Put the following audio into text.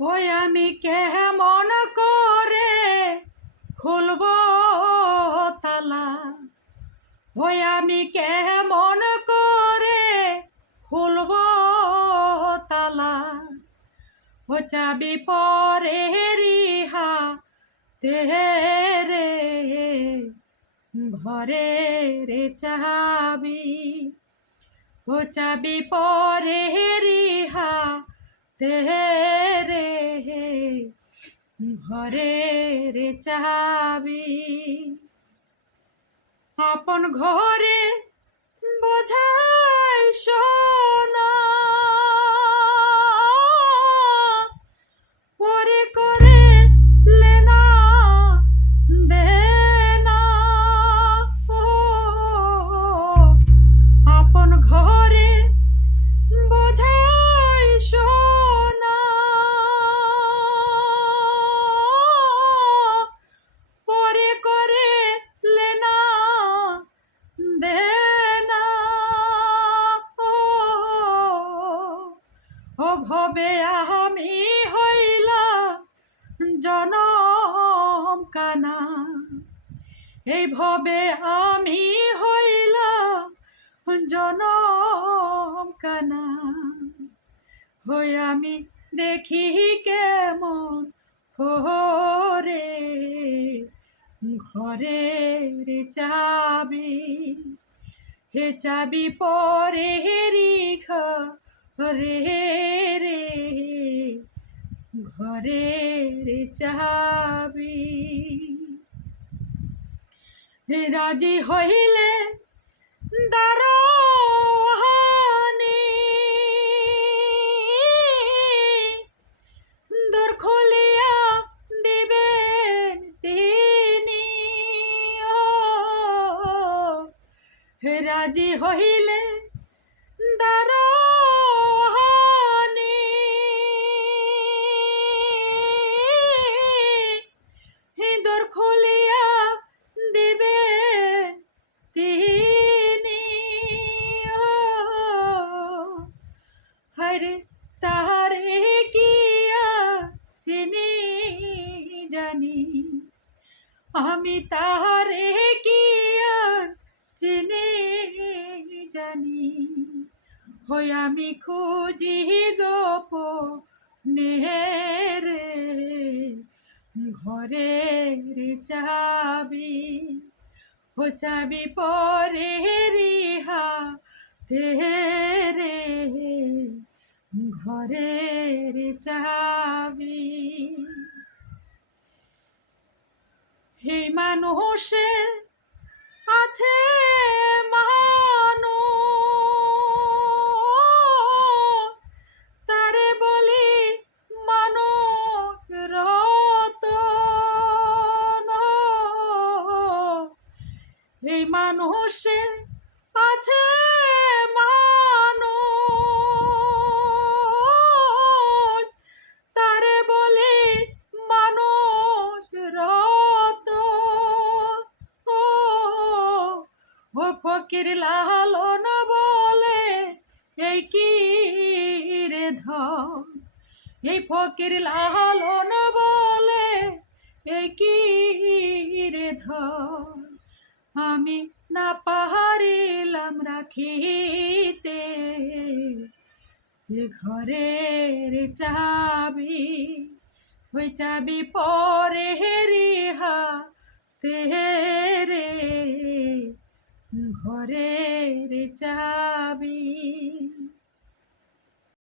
ওই আমি কেমন করে খুলব তালা, ওই আমি কেমন করে খুলব তালা, ও চাবি পরে রিহা তেরে ঘরে রে চাবি, ও চাবি পরে রিহা তেরে ঘরে রে চাবি। আপন ঘরে বোঝাই সোনা, পরে করে লেনা দেনা, ও আপন ঘরে বোঝাই সোনা, পরে করে লেনা দেনা, ও ভবে আমি হইলাম জনম কানা, এই ভবে আমি হইলাম জনম কানা, হই আমি দেখি কেমন করে ঘরের চাবি, হে চাবি পরে ঘরে রে ঘরের চাবি। রাজি হইলে দারোয়ানি দর খুলিয়া দিবেন তিনি, রাজি হইলে দারোয়ানি দর খুলিয়া দিবে তিনি, হরে তাহারে কিয়া চিনি জানি, আমি তাহারে কিয়া চিনি জানি, হই আমি খুঁজি গোপনে রে ঘরের চাবি, ও চাবি পরে রিহা তেরে ঘরের চাবি। এই মানুষে আছে মানুষ, তারে বলি মানুষ রতন, এই মানুষে আছে মানুষ, তারে বলি মানুষ রতন, ও ফকির লালন বলে এই কি রে ধন, এই ফকির লালন বলে এই কি রে ধন, আমি না পাহারিলাম রাখিতে ঘরের চাবি, ওই চাবি পরে রিহা তেরে ঘরের চাবি।